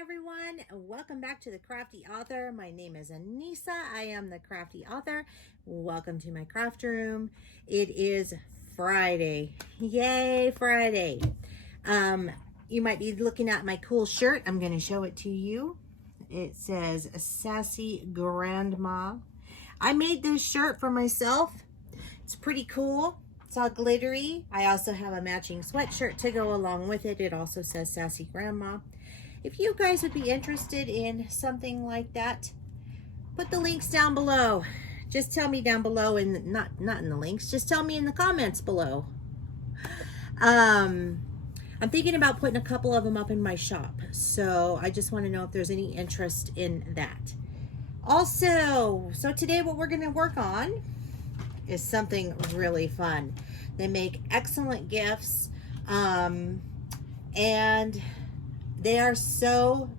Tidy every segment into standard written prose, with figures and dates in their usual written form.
everyone, welcome back to the Crafty Author. My name is Anissa. I am the Crafty Author. Welcome to my craft room. It is Friday. Yay, Friday. You might be looking at my cool shirt. I'm going to show it to you. It says Sassy Grandma. I made this shirt for myself. It's pretty cool. It's all glittery. I also have a matching sweatshirt to go along with it. It also says Sassy Grandma. If you guys would be interested in something like that, put the links down below. Just tell me down below, and not in the links, just tell me in the comments below. I'm thinking about putting a couple of them up in my shop, so I just want to know if there's any interest in that. Also, so today what we're going to work on is something really fun. They make excellent gifts, and they are so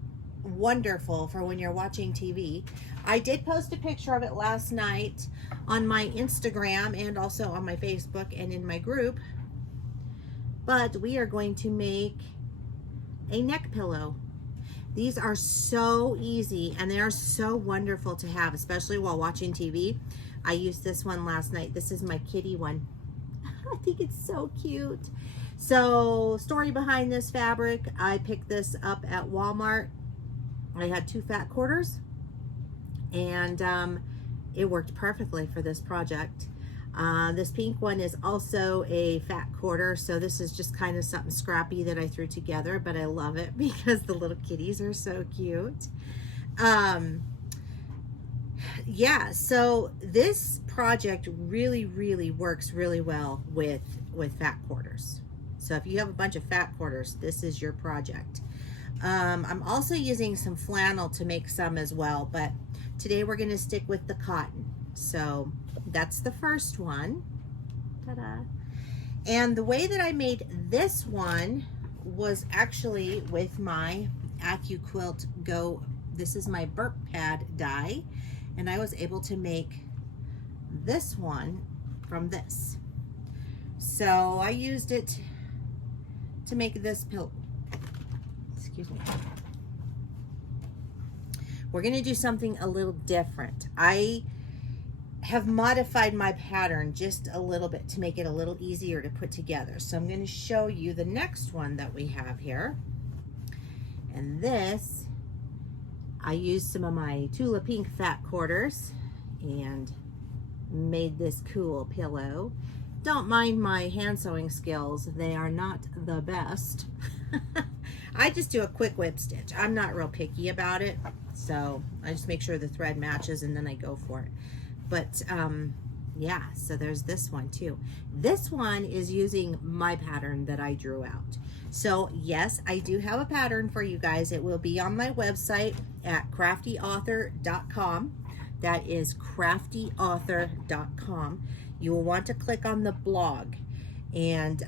wonderful for when you're watching TV. I did post a picture of it last night on my Instagram and also on my Facebook and in my group. But we are going to make a neck pillow. These are so easy and they are so wonderful to have, especially while watching TV. I used this one last night. This is my kitty one. I think it's so cute. So, story behind this fabric, I picked this up at Walmart. I had 2 fat quarters, and it worked perfectly for this project. This pink one is also a fat quarter, so this is just kind of something scrappy that I threw together, but I love it because the little kitties are so cute. Yeah, so this project really works really well with fat quarters. So if you have a bunch of fat quarters, this is your project. I'm also using some flannel to make some as well, but today we're going to stick with the cotton. So that's the first one. Ta-da. And the way that I made this one was actually with my AccuQuilt GO. This is my burp pad die, and I was able to make this one from this. So I used it to make this pillow. Excuse me. We're going to do something a little different. I have modified my pattern just a little bit to make it a little easier to put together. So I'm going to show you the next one that we have here. And this, I used some of my Tula Pink fat quarters and made this cool pillow. Don't mind my hand sewing skills. They are not the best. I just do a quick whip stitch. I'm not real picky about it. So I just make sure the thread matches and then I go for it. But yeah, so there's this one too. This one is using my pattern that I drew out. So yes, I do have a pattern for you guys. It will be on my website at craftyauthor.com. That is craftyauthor.com. You will want to click on the blog, and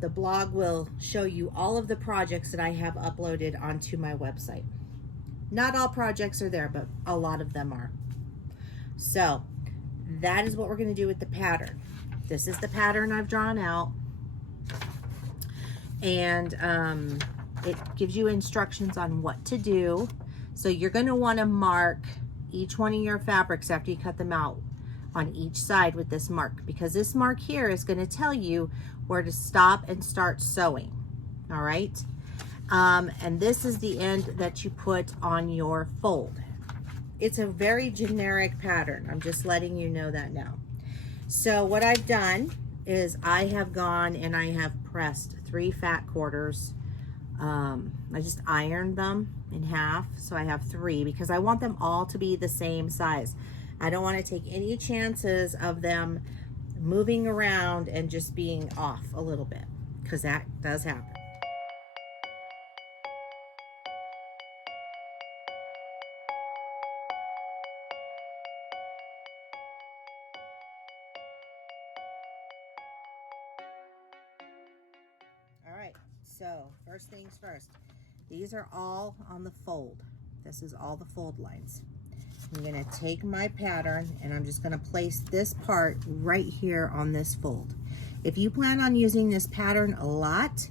the blog will show you all of the projects that I have uploaded onto my website. Not all projects are there, but a lot of them are. So that is what we're going to do with the pattern. This is the pattern I've drawn out, and it gives you instructions on what to do. So you're going to want to mark each one of your fabrics after you cut them out on each side with this mark, because this mark here is going to tell you where to stop and start sewing. All right, and this is the end that you put on your fold. It's a very generic pattern. I'm just letting you know that now. So what I've done is I have gone and I have pressed 3 fat quarters. I just ironed them in half, so I have 3 because I want them all to be the same size. I don't want to take any chances of them moving around and just being off a little bit, because that does happen. All right, so first things first. These are all on the fold. This is all the fold lines. I'm going to take my pattern and I'm just going to place this part right here on this fold. If you plan on using this pattern a lot,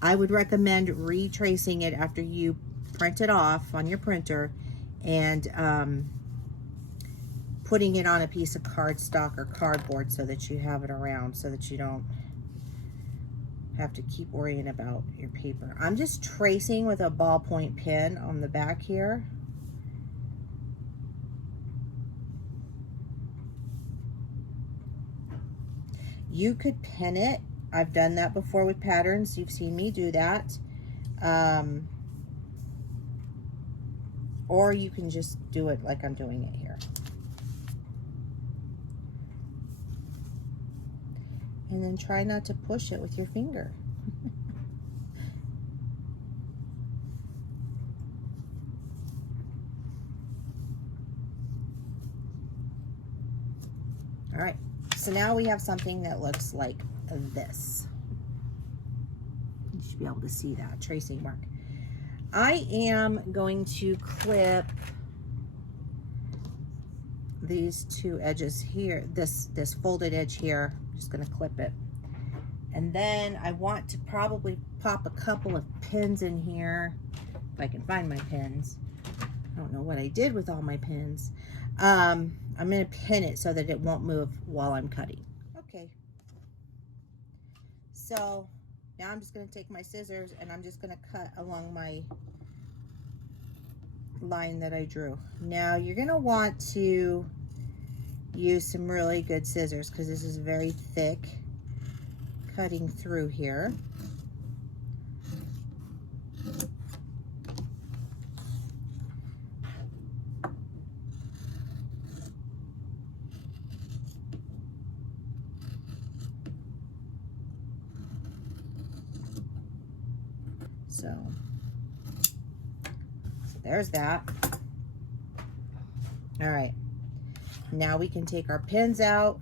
I would recommend retracing it after you print it off on your printer and putting it on a piece of cardstock or cardboard so that you have it around, so that you don't have to keep worrying about your paper. I'm just tracing with a ballpoint pen on the back here. You could pin it. I've done that before with patterns. You've seen me do that. Or you can just do it like I'm doing it here. And then try not to push it with your finger. All right, so now we have something that looks like this. You should be able to see that tracing mark. I am going to clip these two edges here, this folded edge here. I'm just going to clip it. And then I want to probably pop a couple of pins in here, if I can find my pins. I don't know what I did with all my pins. I'm going to pin it so that it won't move while I'm cutting. Okay. So now I'm just going to take my scissors and I'm just going to cut along my line that I drew. Now you're going to want to use some really good scissors because this is very thick cutting through here. So there's that. All right, now we can take our pins out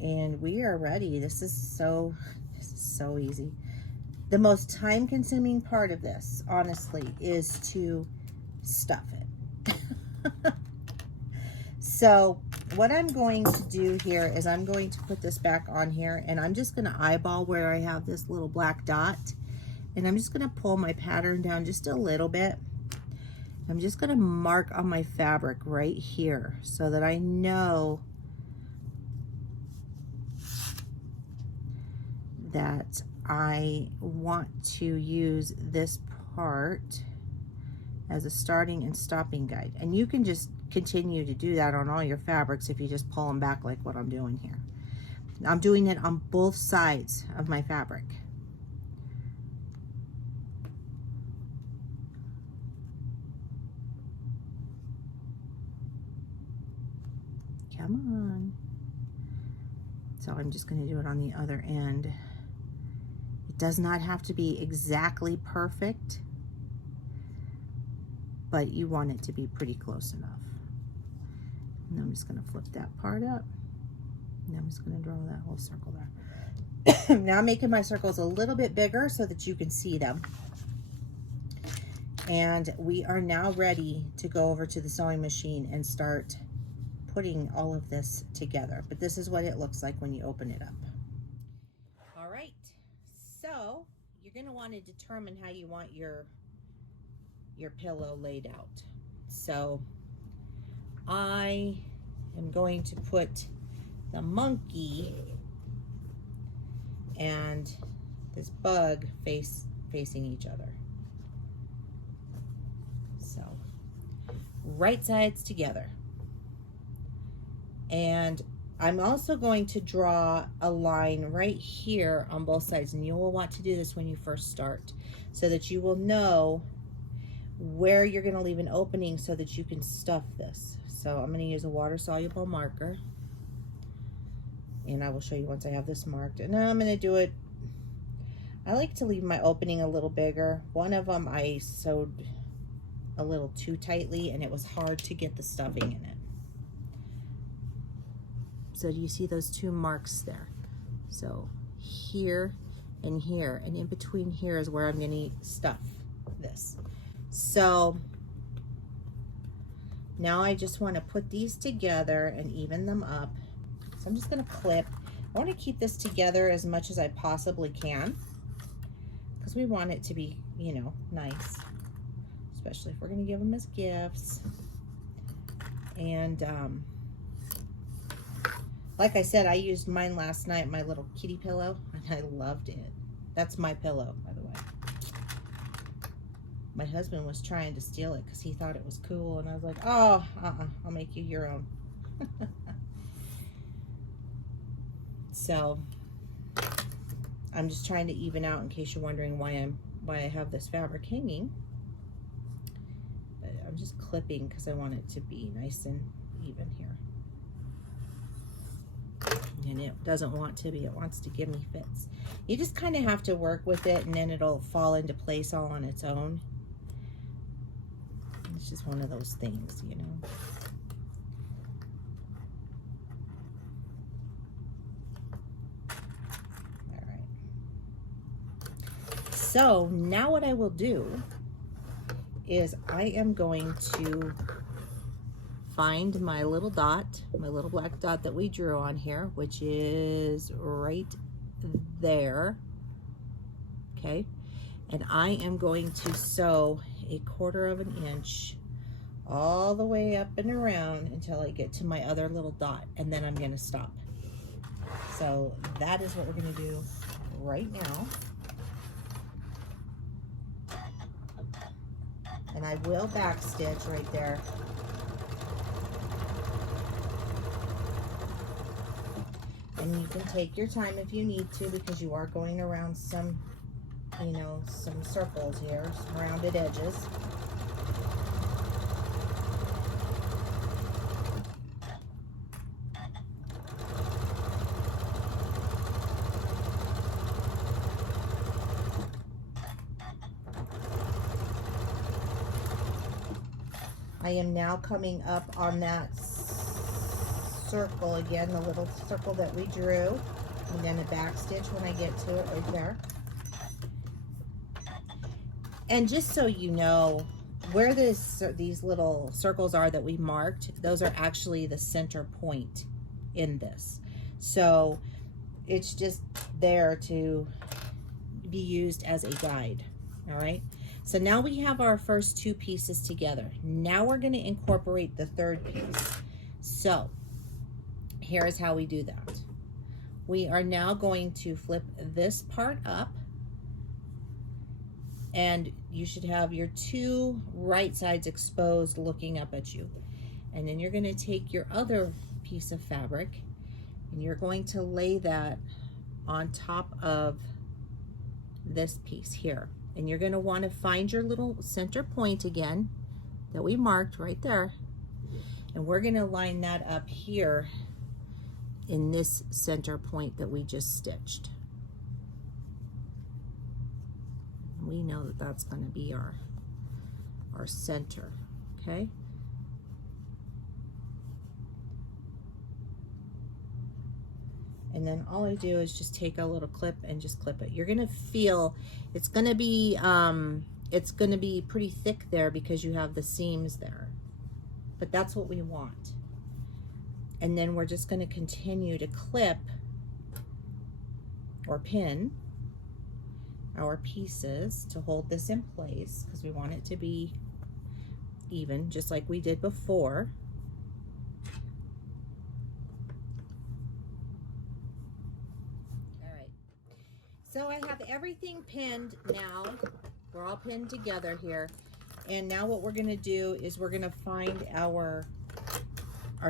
and we are ready. This is so easy. The most time-consuming part of this, honestly, is to stuff it. So what I'm going to do here is I'm going to put this back on here and I'm just going to eyeball where I have this little black dot. And I'm just going to pull my pattern down just a little bit. I'm just going to mark on my fabric right here so that I know that I want to use this part as a starting and stopping guide. And you can just continue to do that on all your fabrics if you just pull them back like what I'm doing here. I'm doing it on both sides of my fabric. Come on. So I'm just going to do it on the other end. It does not have to be exactly perfect, but you want it to be pretty close enough. And I'm just going to flip that part up. And I'm just going to draw that whole circle there. Now I'm making my circles a little bit bigger so that you can see them. And we are now ready to go over to the sewing machine and start putting all of this together. But this is what it looks like when you open it up. All right, so you're going to want to determine how you want your pillow laid out. So I am going to put the monkey and this bug facing each other. So right sides together. And I'm also going to draw a line right here on both sides, and you will want to do this when you first start so that you will know where you're going to leave an opening so that you can stuff this. So I'm going to use a water-soluble marker, and I will show you once I have this marked. And now I'm going to do it, I like to leave my opening a little bigger. One of them I sewed a little too tightly and it was hard to get the stuffing in it. So do you see those two marks there? So here and here, and in between here is where I'm going to stuff this. So now I just want to put these together and even them up. So I'm just going to clip. I want to keep this together as much as I possibly can because we want it to be you know, nice, especially if we're going to give them as gifts. And like I said, I used mine last night, my little kitty pillow, and I loved it. That's my pillow, by the way. My husband was trying to steal it because he thought it was cool, and I was like, oh, I'll make you your own. So I'm just trying to even out, in case you're wondering why I have this fabric hanging. But I'm just clipping because I want it to be nice and even here. And it doesn't want to be, it wants to give me fits. You just kind of have to work with it, and then it'll fall into place all on its own. It's just one of those things, you know. All right. So now what I will do is I am going to find my little dot, my little black dot that we drew on here, which is right there. Okay. And I am going to sew a 1/4 of an inch all the way up and around until I get to my other little dot, and then I'm going to stop. So that is what we're going to do right now. And I will backstitch right there. And you can take your time if you need to, because you are going around some, you know, some circles here, some rounded edges. I am now coming up on that circle again, the little circle that we drew. I'm going to backstitch when I get to it right there. And just so you know, where these little circles are that we marked, those are actually the center point in this. So it's just there to be used as a guide. All right. So now we have our first 2 pieces together. Now we're going to incorporate the 3rd piece. So here's how we do that. We are now going to flip this part up, and you should have your 2 right sides exposed looking up at you. And then you're going to take your other piece of fabric and you're going to lay that on top of this piece here. And you're going to want to find your little center point again that we marked right there. And we're going to line that up here in this center point that we just stitched. We know that that's going to be our center, okay? And then all I do is just take a little clip and just clip it. You're gonna feel it's gonna be pretty thick there because you have the seams there, but that's what we want. And then we're just gonna continue to clip or pin our pieces to hold this in place, because we want it to be even, just like we did before. So I have everything pinned now. We're all pinned together here. And now what we're going to do is we're going to find our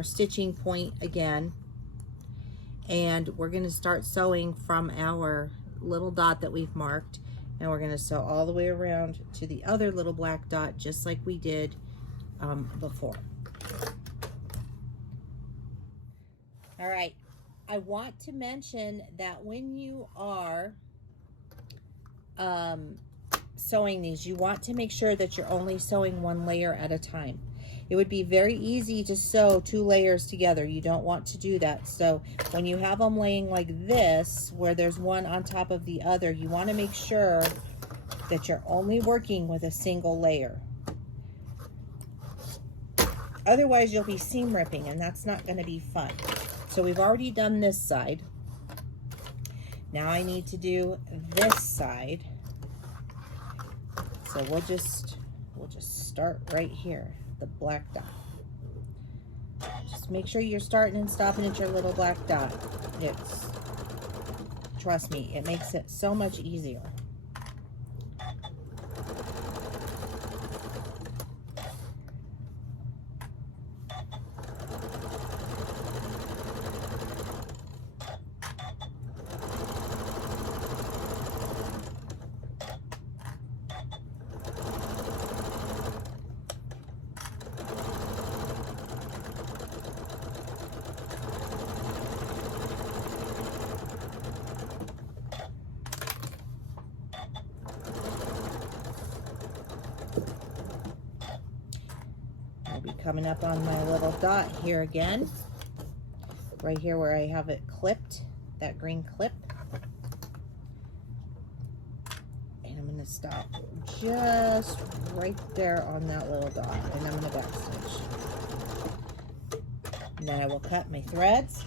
stitching point again. And we're going to start sewing from our little dot that we've marked. And we're going to sew all the way around to the other little black dot, just like we did before. All right. I want to mention that when you are sewing these, you want to make sure that you're only sewing 1 layer at a time. It would be very easy to sew 2 layers together. You don't want to do that. So when you have them laying like this, where there's one on top of the other, you want to make sure that you're only working with a single layer. Otherwise you'll be seam ripping, and that's not going to be fun. So we've already done this side. Now I need to do this side. So we'll just start right here, the black dot. Just make sure you're starting and stopping at your little black dot. Trust me, it makes it so much easier. Coming up on my little dot here again, right here where I have it clipped, that green clip, and I'm going to stop just right there on that little dot, and I'm going to backstitch. And then I will cut my threads,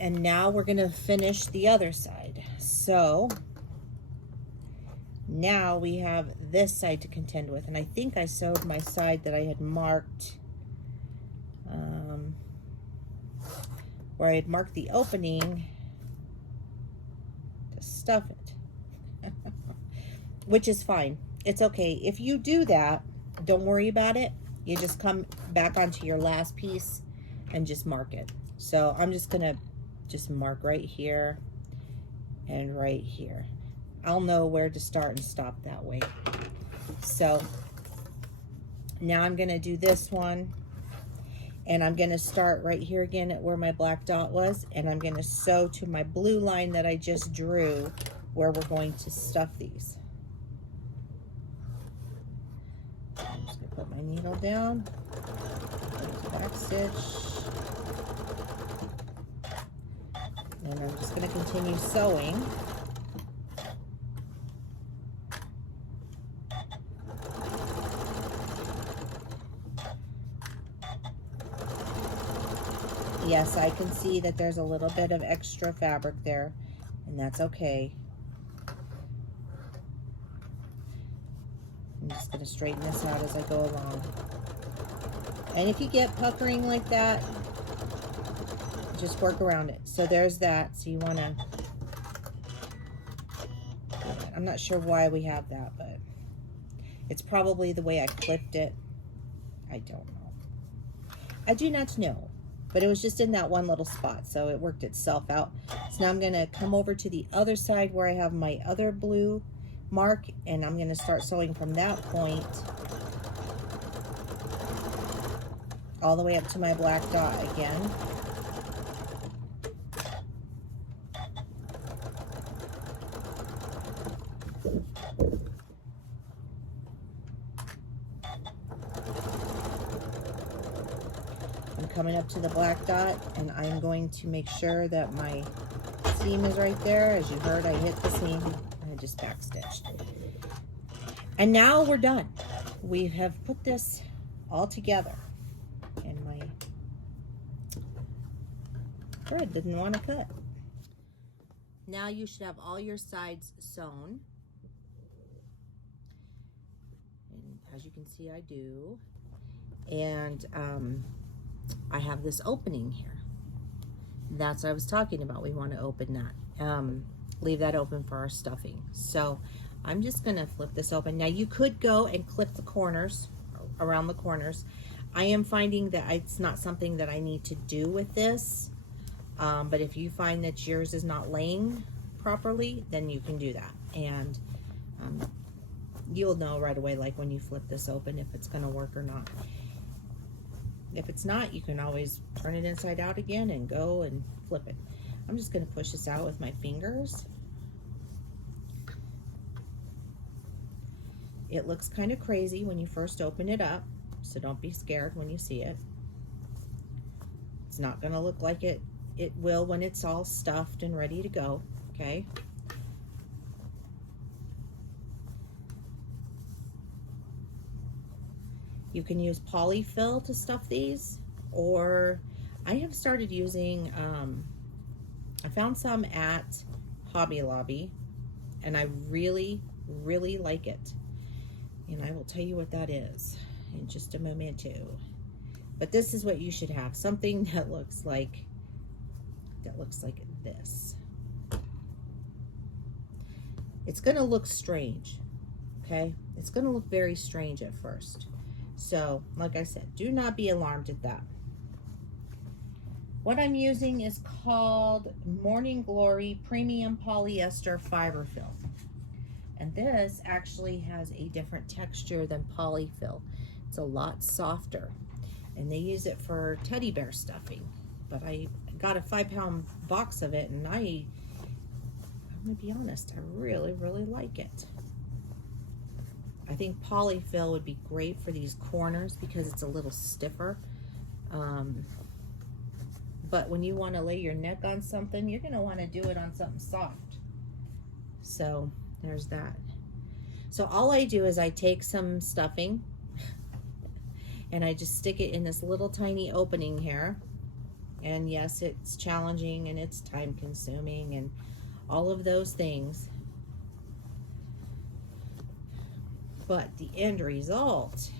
and now we're going to finish the other side. So now we have this side to contend with, and I think I sewed my side that I had marked, where I had marked the opening to stuff it, which is fine. It's okay. If you do that, don't worry about it. You just come back onto your last piece and just mark it. So I'm just gonna mark right here and right here. I'll know where to start and stop that way. So now I'm going to do this one, and I'm going to start right here again at where my black dot was, and I'm going to sew to my blue line that I just drew where we're going to stuff these. I'm just going to put my needle down, back stitch, and I'm just going to continue sewing. Yes, I can see that there's a little bit of extra fabric there, and that's okay. I'm just going to straighten this out as I go along. And if you get puckering like that, just work around it. So there's that. So you want to, I'm not sure why we have that, but it's probably the way I clipped it. I don't know. I do not know. But it was just in that one little spot, so it worked itself out. So now I'm going to come over to the other side where I have my other blue mark, and I'm going to start sewing from that point all the way up to my black dot again. Coming up to the black dot, and I'm going to make sure that my seam is right there. As you heard, I hit the seam and I just backstitched. And now we're done. We have put this all together, and my thread didn't want to cut. Now you should have all your sides sewn, and as you can see, I do. And I have this opening here. That's what I was talking about. We want to open that. Leave that open for our stuffing. So I'm just going to flip this open. Now you could go and clip the corners, around the corners. I am finding that it's not something that I need to do with this. But if you find that yours is not laying properly, then you can do that. And you'll know right away, like when you flip this open, if it's going to work or not. If it's not, you can always turn it inside out again and go and flip it. I'm just going to push this out with my fingers. It looks kind of crazy when you first open it up, so don't be scared when you see it. It's not going to look like it will when it's all stuffed and ready to go, okay? You can use polyfill to stuff these, or I have started using, I found some at Hobby Lobby, and I really, really like it. And I will tell you what that is in just a moment too. But this is what you should have, something that looks like this. It's gonna look strange, okay? It's gonna look very strange at first. So, like I said, do not be alarmed at that. What I'm using is called Morning Glory Premium Polyester Fiber Fill. And this actually has a different texture than polyfill. It's a lot softer. And they use it for teddy bear stuffing. But I got a 5-pound box of it, and I'm gonna be honest, I really, really like it. I think polyfill would be great for these corners because it's a little stiffer. But when you want to lay your neck on something, you're gonna want to do it on something soft. So there's that. So all I do is I take some stuffing and I just stick it in this little tiny opening here. And yes, it's challenging and it's time consuming and all of those things. But the end result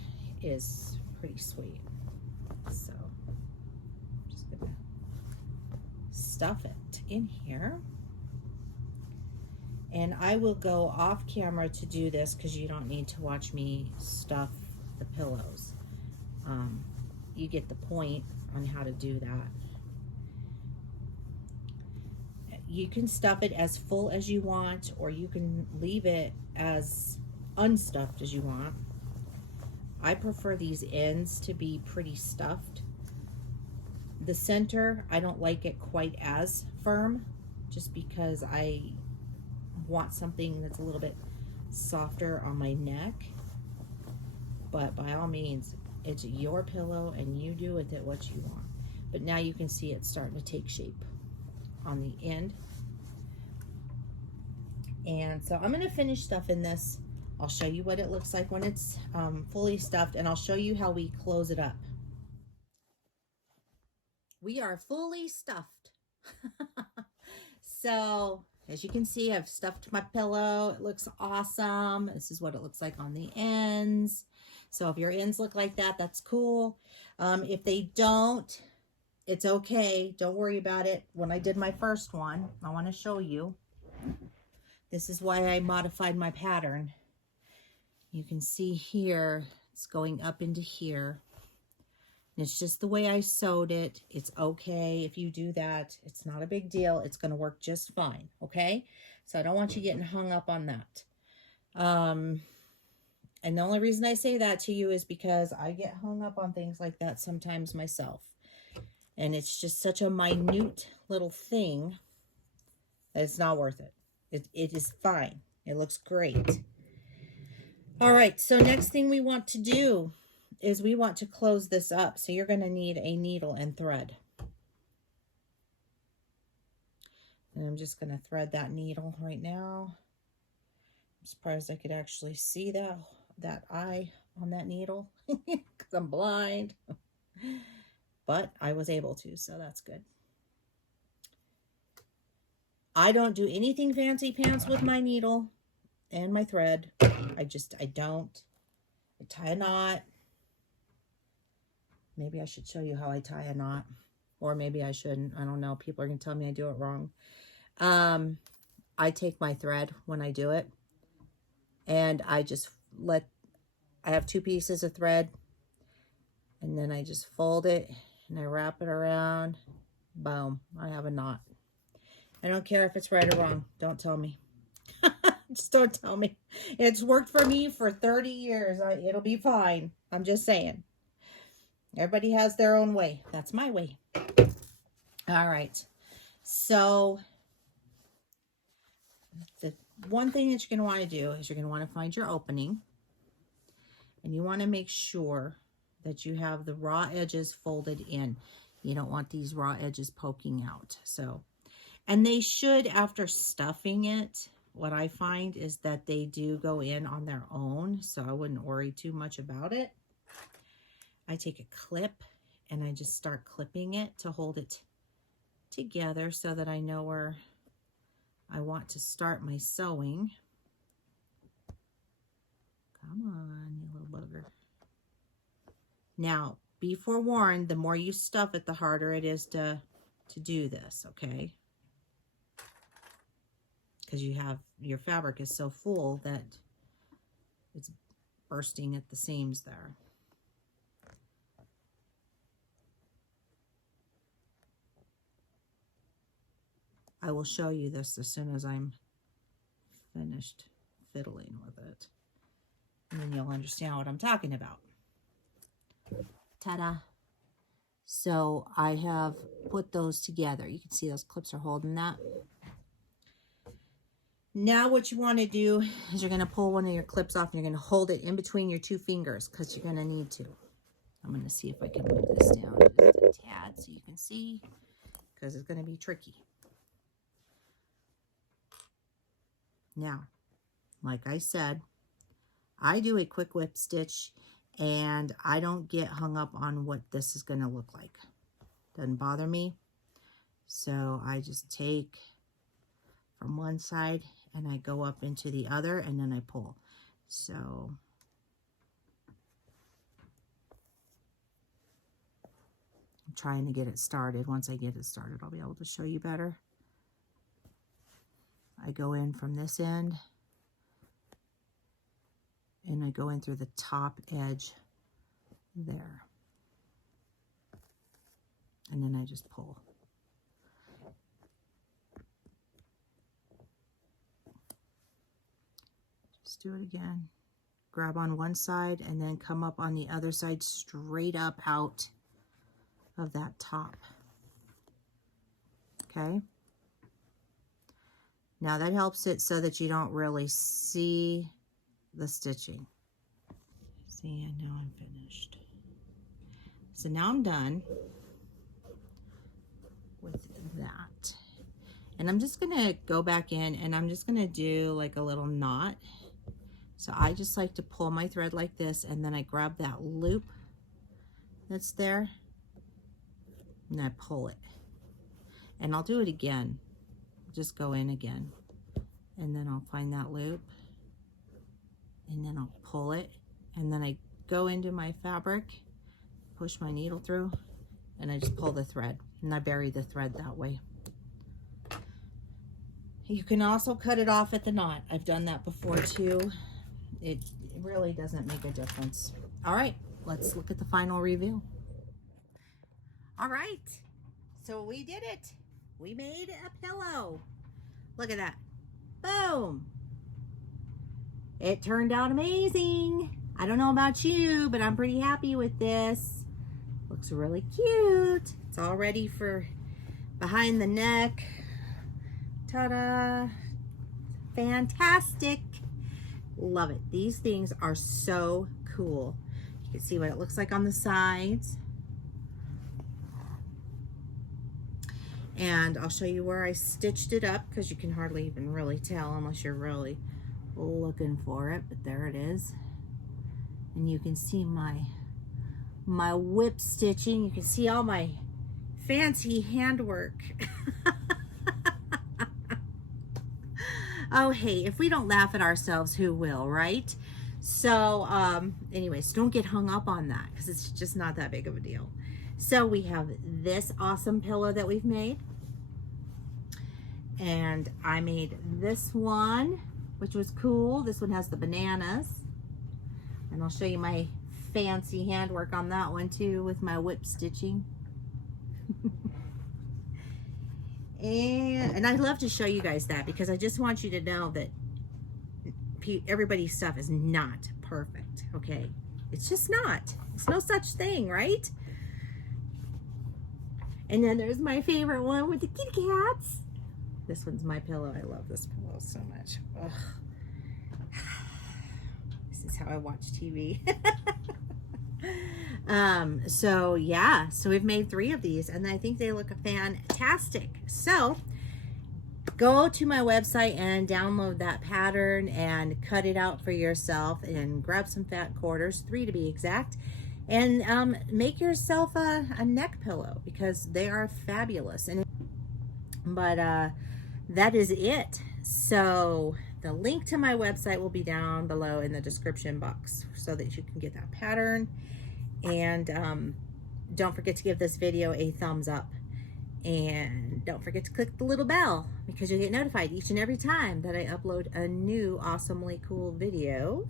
is pretty sweet. So I'm just gonna stuff it in here. And I will go off camera to do this because you don't need to watch me stuff the pillows. You get the point on how to do that. You can stuff it as full as you want, or you can leave it as unstuffed as you want. I prefer these ends to be pretty stuffed. The center, I don't like it quite as firm, just because I want something that's a little bit softer on my neck. But by all means, it's your pillow and you do with it what you want. But now you can see it's starting to take shape on the end. And so I'm going to finish stuffing this. I'll show you what it looks like when it's fully stuffed, and I'll show you how we close it up. We are fully stuffed. So as you can see, I've stuffed my pillow. It looks awesome. This is what it looks like on the ends. So if your ends look like that, that's cool. If they don't, it's okay. Don't worry about it. When I did my first one, I want to show you. This is why I modified my pattern. You can see here, it's going up into here. And it's just the way I sewed it. It's okay if you do that. It's not a big deal. It's going to work just fine, okay? So I don't want you getting hung up on that. And the only reason I say that to you is because I get hung up on things like that sometimes myself. And it's just such a minute little thing that it's not worth it. It is fine. It looks great. All right, so next thing we want to do is we want to close this up. So you're going to need a needle and thread. And I'm just going to thread that needle right now. I'm surprised I could actually see that eye on that needle because I'm blind. But I was able to, so that's good. I don't do anything fancy pants with my needle and my thread. I don't. I tie a knot. Maybe I should show you how I tie a knot. Or maybe I shouldn't. I don't know. People are going to tell me I do it wrong. I take my thread when I do it. And I just I have 2 pieces of thread. And then I just fold it. And I wrap it around. Boom. I have a knot. I don't care if it's right or wrong. Don't tell me. Just don't tell me. It's worked for me for 30 years. It'll be fine. I'm just saying. Everybody has their own way. That's my way. All right. So the one thing that you're going to want to do is you're going to want to find your opening. And you want to make sure that you have the raw edges folded in. You don't want these raw edges poking out. So, and they should, after stuffing it, what I find is that they do go in on their own. So I wouldn't worry too much about it. I take a clip and I just start clipping it to hold it together so that I know where I want to start my sewing. Come on, you little bugger. Now, be forewarned, the more you stuff it, the harder it is to do this, okay? Because your fabric is so full that it's bursting at the seams there. I will show you this as soon as I'm finished fiddling with it. And then you'll understand what I'm talking about. Ta-da! So I have put those together. You can see those clips are holding that. Now what you want to do is you're going to pull one of your clips off and you're going to hold it in between your two fingers because you're going to need to. I'm going to see if I can move this down just a tad so you can see, because it's going to be tricky. Now, like I said, I do a quick whip stitch and I don't get hung up on what this is going to look like. Doesn't bother me. So I just take from one side and I go up into the other and then I pull. So I'm trying to get it started. Once I get it started, I'll be able to show you better. I go in from this end and I go in through the top edge there. And then I just pull. Just do it again. Grab on one side and then come up on the other side straight up out of that top. Okay? Now that helps it so that you don't really see the stitching. See, and now I'm finished. So now I'm done with that. And I'm just gonna go back in and I'm just gonna do like a little knot. So I just like to pull my thread like this and then I grab that loop that's there and I pull it. And I'll do it again. Just go in again and then I'll find that loop and then I'll pull it and then I go into my fabric, push my needle through, and I just pull the thread and I bury the thread that way. You can also cut it off at the knot. I've done that before too. It really doesn't make a difference. All right, let's look at the final review. All right, so we did it. We made a pillow. Look at that. Boom. It turned out amazing. I don't know about you, but I'm pretty happy with this. Looks really cute. It's all ready for behind the neck. Ta-da. Fantastic. Love it. These things are so cool. You can see what it looks like on the sides. And I'll show you where I stitched it up because you can hardly even really tell unless you're really looking for it, but there it is. And you can see my whip stitching. You can see all my fancy handwork. Oh, hey, if we don't laugh at ourselves, who will, right? So anyways, don't get hung up on that because it's just not that big of a deal. So we have this awesome pillow that we've made. And I made this one, which was cool. This one has the bananas. And I'll show you my fancy handwork on that one too with my whip stitching. and I love to show you guys that because I just want you to know that everybody's stuff is not perfect, okay? It's just not. It's no such thing, right? And then there's my favorite one with the kitty cats. This one's my pillow. I love this pillow so much. Ugh. This is how I watch TV. So yeah, so we've made 3 of these and I think they look fantastic. So go to my website and download that pattern and cut it out for yourself and grab some fat quarters, 3 to be exact. And make yourself a neck pillow because they are fabulous. But that is it. So the link to my website will be down below in the description box so that you can get that pattern. And don't forget to give this video a thumbs up. And don't forget to click the little bell because you'll get notified each and every time that I upload a new awesomely cool video.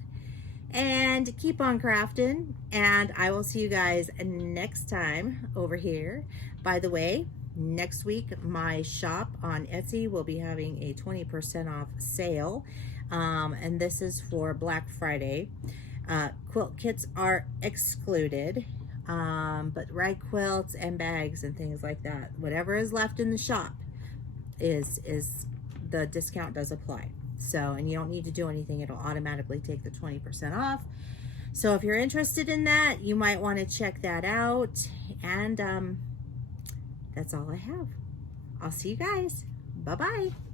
And keep on crafting, and I will see you guys next time over here. By the way, next week my shop on Etsy will be having a 20% off sale, and this is for Black Friday. Quilt kits are excluded, but rag quilts and bags and things like that, whatever is left in the shop is the discount does apply. So, and you don't need to do anything, it'll automatically take the 20% off. So if you're interested in that, you might want to check that out. And that's all I have. I'll see you guys. Bye-bye.